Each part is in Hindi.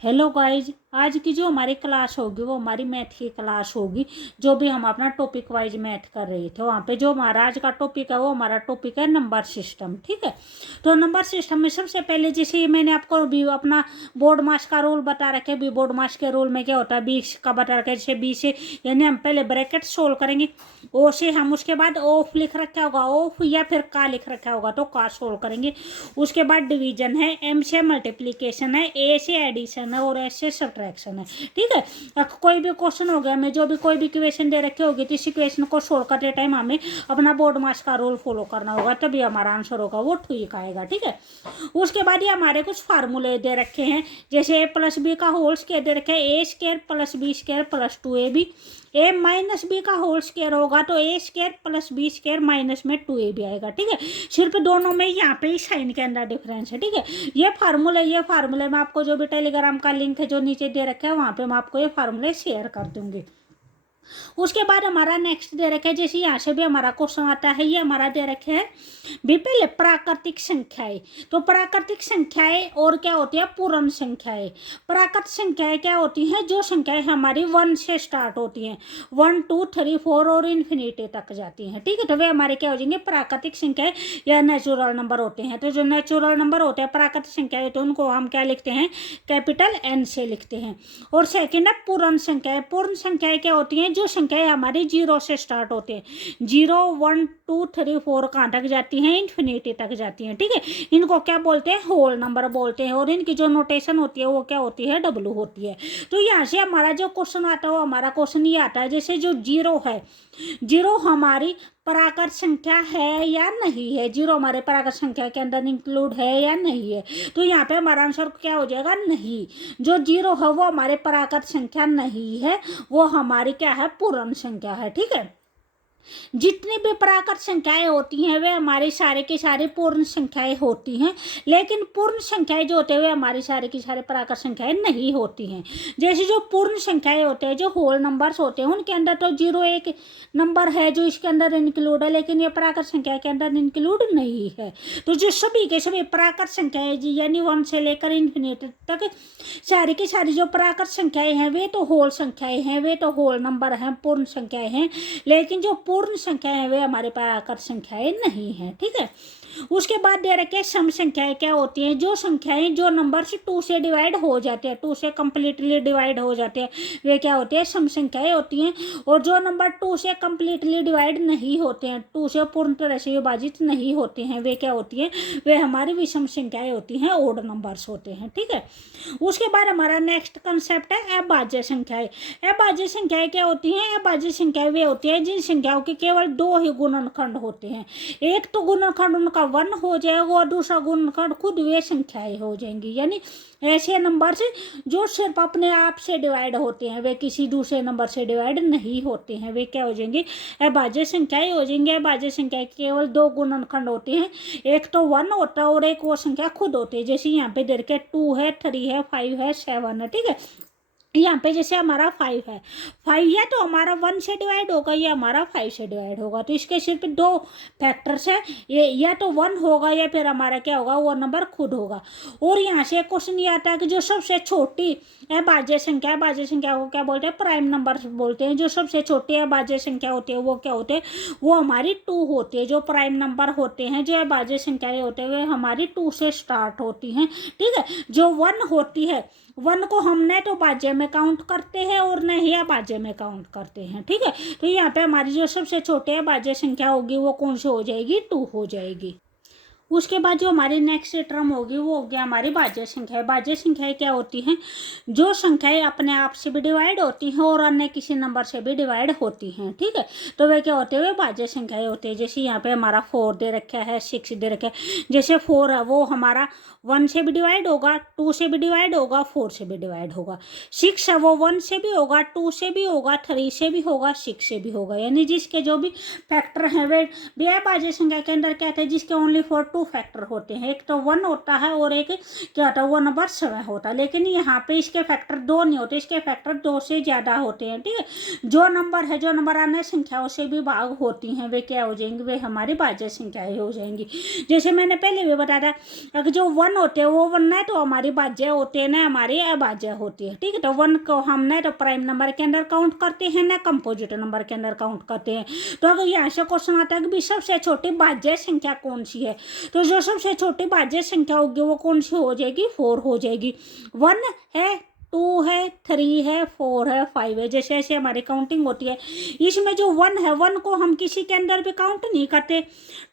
हेलो गाइज, आज की जो हमारी क्लास होगी वो हमारी मैथ की क्लास होगी। जो भी हम अपना टॉपिक वाइज मैथ कर रहे थे वहाँ पे जो हमारा आज का टॉपिक है वो हमारा टॉपिक है नंबर सिस्टम। ठीक है, तो नंबर सिस्टम में सबसे पहले जैसे मैंने आपको भी अपना बोर्ड मास का रूल बता रखे। भी बोर्ड मास के रूल में क्या होता है, 20 का बता रखे। जैसे 20 से यानी हम पहले ब्रैकेट सोल्व करेंगे, ओ से हम उसके बाद ऑफ लिख रखा होगा, ऑफ या फिर का लिख रखा होगा तो का सोल्व करेंगे। उसके बाद डिवीजन है, एम से मल्टीप्लीकेशन है, ए से एडिशन है और एस से सब्ट्रैक्शन है। ठीक है, कोई भी क्वेश्चन हो गया, हमें जो भी कोई भी इक्वेशन दे रखी होगी तो इस इक्वेशन को सोल्व करते टाइम हमें अपना बोर्ड मास का रूल फॉलो करना होगा, तभी हमारा आंसर होगा वो ठीक आएगा। ठीक है, उसके बाद ये हमारे कुछ फार्मूले दे रखे हैं। जैसे ए प्लस बी का होल स्क्वायर दे रखे हैं, A square plus B square plus 2ab। A minus B का होल स्क्वायर होगा तो A square plus B square minus में 2ab आएगा। ठीक है, सिर्फ दोनों में यहाँ पे ही साइन के अंदर डिफरेंस है। ठीक है, ये फार्मूले मैं आपको जो भी टेलीग्राम का लिंक है जो नीचे दे रखा है वहाँ पे मैं आपको ये फार्मूले शेयर कर दूंगी। उसके बाद हमारा नेक्स्ट दे रखा है, जैसे यहाँ से भी हमारा क्वेश्चन आता है, ये हमारा दे रखे है भी पहले प्राकृतिक संख्याएं। तो प्राकृतिक संख्याएं और क्या होती है, पूर्ण संख्याएं। प्राकृतिक संख्याएं क्या होती हैं, जो संख्याएं हमारी 1 से स्टार्ट होती हैं, 1 2 3 4 और इन्फिनिटी तक जाती हैं। ठीक है, तो वे हमारे क्या हो जाएंगे, प्राकृतिक संख्याएं या नेचुरल नंबर होते हैं। तो जो नेचुरल नंबर होते हैं प्राकृतिक संख्याएं, तो उनको हम क्या लिखते हैं, कैपिटल एन से लिखते हैं। और सेकेंड है पूर्ण संख्याएं। पूर्ण संख्याएं क्या होती हैं, जो संख्याएं हमारी 0 से स्टार्ट होते हैं, 0 1 2 3 4 कहाँ तक जाती हैं, इन्फिनिटी तक जाती हैं। ठीक है, इनको क्या बोलते हैं, होल नंबर बोलते हैं। और इनकी जो नोटेशन होती है वो क्या होती है, डब्लू होती है। तो यहाँ से हमारा जो क्वेश्चन आता है वो हमारा क्वेश्चन ये आता है, जैसे जो 0 है, 0 हमारी प्राकृत संख्या है या नहीं है, 0 हमारे प्राकृत संख्या के अंदर इंक्लूड है या नहीं है। तो यहाँ पे हमारा आंसर क्या हो जाएगा, नहीं। जो 0 है वो हमारे प्राकृत संख्या नहीं है, वो हमारी क्या है, पूर्ण संख्या है। ठीक है, जितनी भी प्राकृत संख्याएं होती हैं वे हमारी सारे की सारी पूर्ण संख्याएं होती हैं, लेकिन पूर्ण संख्याएं जो होते हैं वे हमारी सारे की सारे प्राकृत संख्याएं नहीं होती हैं। जैसे जो पूर्ण संख्याएं होते हैं, जो होल नंबर्स होते हैं, उनके अंदर तो 0 एक नंबर है जो इसके अंदर इंक्लूड है, लेकिन ये प्राकृत संख्या के अंदर इंक्लूड नहीं है। तो जो सभी के सभी प्राकृत संख्याएं यानी 1 से लेकर इन्फिनिटी तक सारी की सारी जो प्राकृत संख्याएं हैं वे तो होल संख्याएं हैं, वे तो होल नंबर हैं, पूर्ण संख्याएं हैं। लेकिन जो पूर्ण संख्याएं हैं वे हमारे प्राकृत संख्याएं नहीं हैं। ठीक है, उसके बाद दे रखे सम संख्याएं क्या होती हैं, जो संख्याएं जो नंबर से 2 से डिवाइड हो जाते हैं, 2 से कंप्लीटली डिवाइड हो जाते हैं, वे क्या होते हैं, सम संख्याएं होती हैं। और जो नंबर 2 से कंप्लीटली डिवाइड नहीं होते हैं, 2 से पूर्ण तरह से विभाजित नहीं होते हैं, वे क्या होती हैं, वे हमारी विषम संख्याएं होती हैं, ओड नंबर्स होते हैं। ठीक है, उसके बाद हमारा नेक्स्ट कंसेप्ट है अभाज्य संख्याएं। अभाज्य संख्याएं क्या होती हैं, अभाज्य संख्याएं वे होती हैं जिन संख्याओं के केवल 2 ही गुणनखंड होते हैं। एक तो गुणनखंड उनका 1 हो जाएगा और दूसरा गुणनखंड खुद वे संख्याएं हो जाएंगी। यानी ऐसे नंबर से जो सिर्फ अपने आप से डिवाइड होते हैं, वे किसी दूसरे नंबर से डिवाइड नहीं होते हैं, वे क्या हो जाएंगे, अभाज्य संख्याएं हो जाएंगे। अभाज्य संख्याएं केवल 2 गुणनखंड होते हैं, एक तो 1 होता है और एक वो संख्या खुद होती है। जैसे यहाँ पे दे रखे 2 है, 3 है, 5 है, 7 है। ठीक है, यहाँ पे जैसे हमारा 5 है, 5 या तो हमारा 1 से डिवाइड होगा या हमारा 5 से डिवाइड होगा। तो इसके सिर्फ 2 फैक्टर्स है, ये या तो 1 होगा या फिर हमारा क्या होगा, वो नंबर खुद होगा। और यहाँ से एक क्वेश्चन ये आता है कि जो सबसे छोटी अभाज्य संख्या, अभाज्य संख्या को क्या बोलते हैं, प्राइम नंबर बोलते हैं। जो सबसे छोटी अभाज्य संख्या होती है वो क्या होते हैं, वो हमारी 2 होती है। जो प्राइम नंबर होते हैं, जो अभाज्य संख्याएं होते हैं, वे हमारी 2 से स्टार्ट होती हैं। ठीक है, जो 1 होती है, 1 को हम न तो भाज्य में काउंट करते हैं और न ही अभाज्य में काउंट करते हैं। ठीक है, तो यहाँ पे हमारी जो सबसे छोटी अभाज्य संख्या होगी वो कौन सी हो जाएगी, 2 हो जाएगी। उसके बाद जो हमारी नेक्स्ट टर्म होगी वो हो गया हमारी भाज्य संख्या। भाज्य संख्याएं क्या होती हैं, जो संख्याएं अपने आप से भी डिवाइड होती हैं और अन्य किसी नंबर से भी डिवाइड होती हैं। ठीक है, तो वे क्या होते हैं, भाज्य संख्याएं होती है। जैसे यहाँ पे हमारा 4 दे रखा है, 6 दे रखा है। जैसे 4 है वो हमारा 1 से भी डिवाइड होगा, 2 से भी डिवाइड होगा, 4 से भी डिवाइड होगा। 6 है वो 1 से भी होगा, 2 से भी होगा, 3 से भी होगा, 6 से भी होगा। यानी जिसके जो भी फैक्टर हैं वे अभाज्य संख्या के अंदर क्या थे, जिसके ओनली फॉर टू फैक्टर होते हैं, एक तो 1 होता है और एक क्या होता है 1/7 होता है। लेकिन यहाँ पे इसके फैक्टर 2 नहीं होते, इसके फैक्टर 2 से ज़्यादा होते हैं, ठीक है। जो नंबर अन्य संख्याओं से भी भाग होती हैं वे क्या हो जाएंगी, वे हमारी भाज्य संख्याएं हो जाएंगी। जैसे मैंने पहले भी बताया था, अगर जो 1 होते हैं वो 1 है तो हमारी भाज्य होते हैं, ना हमारी अभाज्य होती है, ठीक है। तो 1 को हम ना तो प्राइम नंबर के अंदर काउंट करते हैं, ना कंपोजिट नंबर के अंदर काउंट करते हैं। तो अगर यहाँ से क्वेश्चन आता है कि सबसे छोटी भाज्य संख्या कौन सी है, तो जो सबसे छोटी भाज्य संख्या होगी वो कौन सी हो जाएगी, 4 हो जाएगी। 1 है, 2 है, 3 है, 4 है, 5 है, जैसे ऐसे हमारी काउंटिंग होती है। इसमें जो 1 है, 1 को हम किसी के अंदर भी काउंट नहीं करते।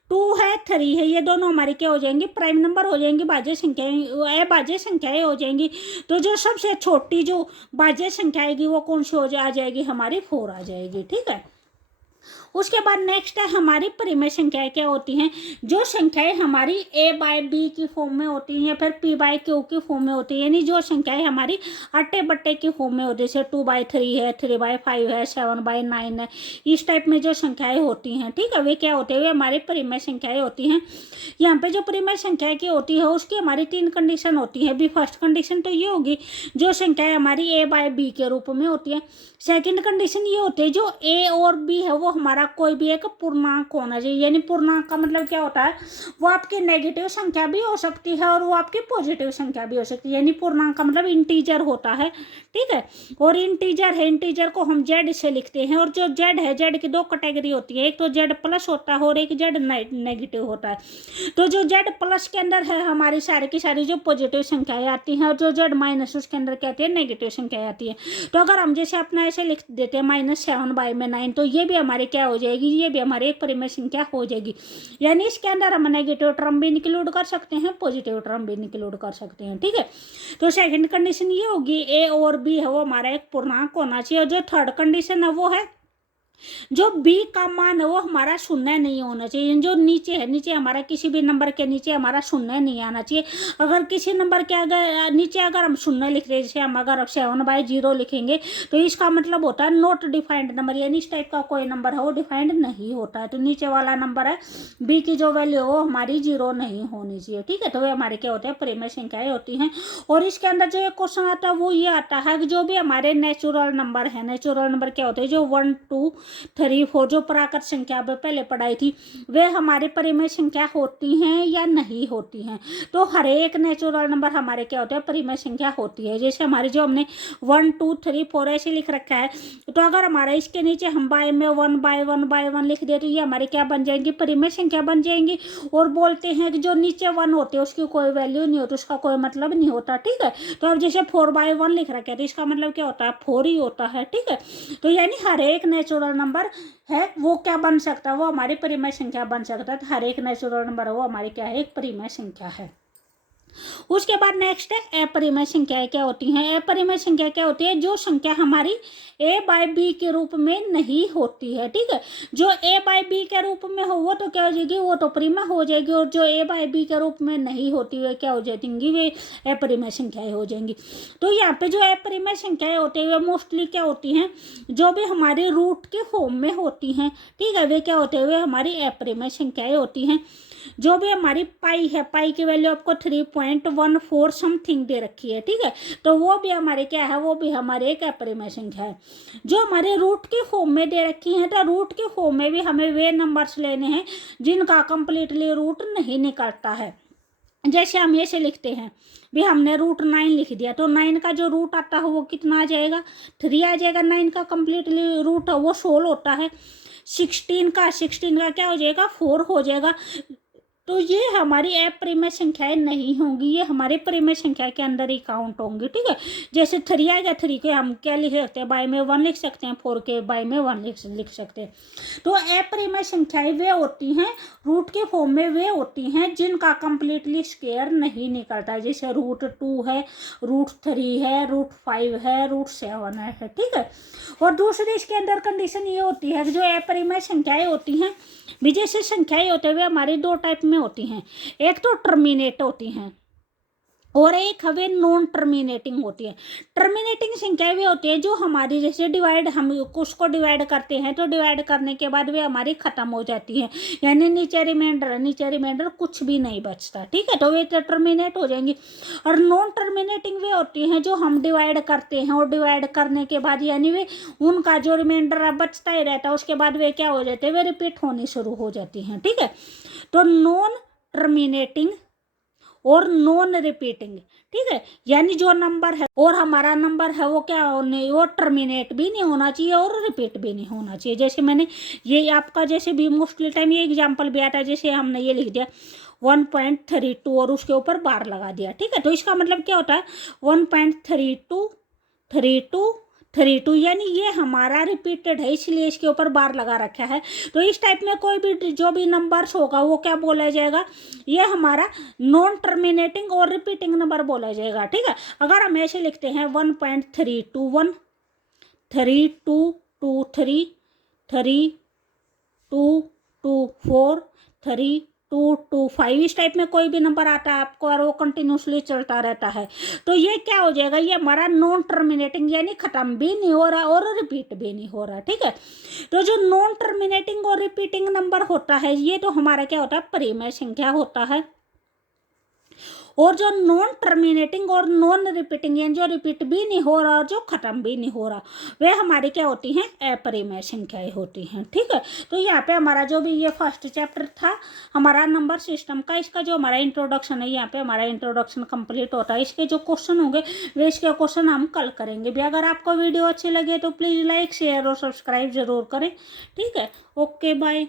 2 है, 3 है, ये दोनों हमारी क्या हो जाएंगी, प्राइम नंबर हो जाएंगी, भाज्य संख्याएं, भाज्य संख्याएं हो जाएंगी। तो जो सबसे छोटी जो भाज्य संख्या आएगी वो कौन सी आ जाएगी, हमारी 4 आ जाएगी, ठीक है। उसके बाद नेक्स्ट है हमारी परिमेय संख्याएं क्या होती हैं, जो संख्याएं हमारी a/b की फॉर्म में होती हैं या फिर p/q की फॉर्म में होती है, यानी जो संख्याएं हमारी अट्टे बट्टे की फॉर्म में होती है, जैसे 2/3 है, 3/5 है, 7/9 है, इस टाइप में जो संख्याएं होती हैं, ठीक है, वे क्या होते हैं, वे हमारी परिमेय संख्याएं होती हैं। यहाँ पे जो परिमेय संख्या की होती है उसकी हमारी 3 कंडीशन होती है। भी फर्स्ट कंडीशन तो ये होगी जो संख्याएं हमारी a/b के रूप में होती है। सेकंड कंडीशन ये होती है जो a और b है वो हमारा कोई भी एक पूर्णांक होना चाहिए, यानी पूर्णांक का मतलब क्या होता है, वो आपकी नेगेटिव संख्या भी हो सकती है और वो आपकी पॉजिटिव संख्या भी हो सकती है, यानी पूर्णांक का मतलब इंटीजर होता है, ठीक है। और इंटीजर है, इंटीजर को हम जेड से लिखते हैं, और जो जेड है, जेड की 2 कैटेगरी होती है, एक तो जेड प्लस होता है और एक जेड नेगेटिव होता है। तो जो जेड प्लस के अंदर है हमारी सारी की सारी जो पॉजिटिव संख्याएं आती हैं, और जो जेड माइनस उसके अंदर क्या आती है, नेगेटिव संख्याएं आती है। तो अगर हम जैसे अपना ऐसे लिख देते हैं -7/9, तो ये भी हमारी क्या हो जाएगी, ये भी हमारी एक परिमेय संख्या हो जाएगी। यानी इसके अंदर हम नेगेटिव टर्म भी इंक्लूड कर सकते हैं, पॉजिटिव टर्म भी इंक्लूड कर सकते हैं, ठीक है। तो सेकंड कंडीशन ये होगी a और b है वो हमारा एक पूर्णांक होना चाहिए। और जो थर्ड कंडीशन है वो है जो b का मान है वो हमारा शून्य नहीं होना चाहिए। जो नीचे है, नीचे हमारा किसी भी नंबर के नीचे हमारा शून्य नहीं आना चाहिए। अगर किसी नंबर के अगर नीचे अगर हम शून्य लिख रहे हैं, जैसे हम अगर 7/0 लिखेंगे तो इसका मतलब होता है नॉट डिफाइंड नंबर, यानी इस टाइप का कोई नंबर है वो डिफाइंड नहीं होता है। तो नीचे वाला नंबर है b की जो वैल्यू है वो हमारी 0 नहीं होनी चाहिए, ठीक है। तो वे हमारे क्या होते हैं, परिमेय संख्याएं होती हैं। और इसके अंदर जो एक क्वेश्चन आता है वो ये आता है कि जो भी हमारे नेचुरल नंबर है, नेचुरल नंबर क्या होते हैं, जो 1 2 3 4 जो प्राकृत संख्या में पहले पढ़ाई थी, वे हमारी परिमेय संख्या होती हैं या नहीं होती हैं। तो हर एक नेचुरल नंबर हमारे क्या होते हैं, परिमेय संख्या होती है। जैसे हमारे जो हमने 1 2 3 4 ऐसे लिख रखा है, तो अगर हमारा इसके नीचे हम बाय में 1/1/1 लिख दे तो ये हमारी क्या बन जाएंगी, परिमेय संख्या बन जाएंगी। और बोलते हैं कि जो नीचे 1 होते हैं उसकी कोई वैल्यू नहीं होती, उसका कोई मतलब नहीं होता, ठीक है। तो अब जैसे 4/1 लिख रखा है तो इसका मतलब क्या होता है, 4 ही होता है, ठीक है। तो यानी हर एक नेचुरल नंबर है वो क्या बन सकता है, वो हमारी परिमेय संख्या बन सकता है। तो हर एक नेचुरल नंबर है वो हमारी क्या है, एक परिमेय संख्या है। उसके बाद नेक्स्ट है अपरिमेय संख्याएं क्या होती हैं। अपरिमेय संख्या क्या होती है, जो संख्या हमारी a/b के रूप में नहीं होती है, ठीक है। जो a/b के रूप में हो वो तो क्या हो जाएगी, वो तो परिमेय हो जाएगी। और जो a/b के रूप में नहीं होती वे क्या हो जाएंगी, वे अपरिमेय संख्याएं हो जाएंगी। तो यहाँ पे जो अपरिमेय संख्याएं होती है वे मोस्टली क्या होती हैं, जो भी हमारे रूट के फॉर्म में होती हैं, ठीक है, वे क्या होते हैं, वे हमारी अपरिमेय संख्याएं होती हैं। जो भी हमारी पाई है, पाई की वैल्यू आपको 3.14 समथिंग दे रखी है, ठीक है, तो वो भी हमारे क्या है, वो भी हमारे एक अपरिमेय संख्या है। जो हमारे रूट के फॉर्म में दे रखी है, तो रूट के फॉर्म में भी हमें वे नंबर्स लेने हैं जिनका कंप्लीटली रूट नहीं निकलता है। जैसे हम ऐसे लिखते हैं भी, हमने √9 लिख दिया तो 9 का जो रूट आता है वो कितना आ जाएगा, 3 आ जाएगा। 9 का कंप्लीटली रूट है वो 16 होता है। 16 का क्या हो जाएगा, 4 हो जाएगा। तो ये हमारी अपरिमेय संख्याएं नहीं होंगी, ये हमारे परिमेय संख्या के अंदर ही काउंट होंगी, ठीक है। जैसे 3 आएगा, 3 के हम क्या लिख सकते हैं, बाय में 1 लिख सकते हैं, 4 के बाय में 1 लिख सकते हैं। तो अपरिमेय संख्याएं वे होती हैं, रूट के फॉर्म में वे होती हैं जिनका कंप्लीटली स्क्वायर नहीं निकलता। जैसे √2 है, √3 है, √5 है, √7 है, ठीक है। और दूसरी इसके अंदर कंडीशन ये होती है कि जो अपरिमेय संख्याएं होती हैं, विशेष संख्याएं होते हुए हमारी 2 टाइप में होती हैं। एक तो टर्मिनेट होती हैं, और एक हवे नॉन टर्मिनेटिंग होती है। टर्मिनेटिंग संख्या वे होती है जो हमारी जैसे डिवाइड, हम उसको डिवाइड करते हैं तो डिवाइड करने के बाद वे हमारी खत्म हो जाती है, यानी नीचे रिमाइंडर कुछ भी नहीं बचता, ठीक है, तो वे टर्मिनेट हो जाएंगी। और नॉन टर्मिनेटिंग वे होती हैं जो हम डिवाइड करते हैं और डिवाइड करने के बाद यानी वे उनका जो रिमाइंडर बचता ही रहता है उसके बाद वे क्या हो जाते हैं, वे रिपीट होनी शुरू हो जाती हैं, ठीक है। तो नॉन टर्मिनेटिंग और नॉन रिपीटिंग, ठीक है, यानी जो नंबर है और हमारा नंबर है वो क्या होने, वो टर्मिनेट भी नहीं होना चाहिए और रिपीट भी नहीं होना चाहिए। जैसे मैंने ये आपका जैसे भी मोस्टली टाइम ये एग्जांपल भी आता है, जैसे हमने ये लिख दिया 1.32 और उसके ऊपर बार लगा दिया, ठीक है, तो इसका मतलब क्या होता है 1.32 यानी ये हमारा रिपीटेड है इसलिए इसके ऊपर बार लगा रखा है। तो इस टाइप में कोई भी जो भी नंबर्स होगा वो क्या बोला जाएगा, ये हमारा नॉन टर्मिनेटिंग और रिपीटिंग नंबर बोला जाएगा, ठीक है। अगर हम ऐसे लिखते हैं 1.321 3223 3224 3225 इस टाइप में कोई भी नंबर आता है आपको और वो कंटिन्यूसली चलता रहता है, तो ये क्या हो जाएगा, ये हमारा नॉन टर्मिनेटिंग यानी खत्म भी नहीं हो रहा और रिपीट भी नहीं हो रहा, ठीक है। तो जो नॉन टर्मिनेटिंग और रिपीटिंग नंबर होता है ये तो हमारा क्या होता है, परिमेय संख्या होता है। और जो नॉन टर्मिनेटिंग और नॉन रिपीटिंग यानी जो रिपीट भी नहीं हो रहा और जो खत्म भी नहीं हो रहा वे हमारी क्या होती हैं, अपरिमेय संख्याएं होती हैं, ठीक है। तो यहाँ पे हमारा जो भी ये फर्स्ट चैप्टर था हमारा नंबर सिस्टम का, इसका जो हमारा इंट्रोडक्शन है यहाँ पे हमारा इंट्रोडक्शन कंप्लीट होता है। इसके जो क्वेश्चन होंगे वे इसके क्वेश्चन हम कल करेंगे भी। अगर आपको वीडियो अच्छी लगे तो प्लीज़ लाइक शेयर और सब्सक्राइब जरूर करें, ठीक है। Okay bye.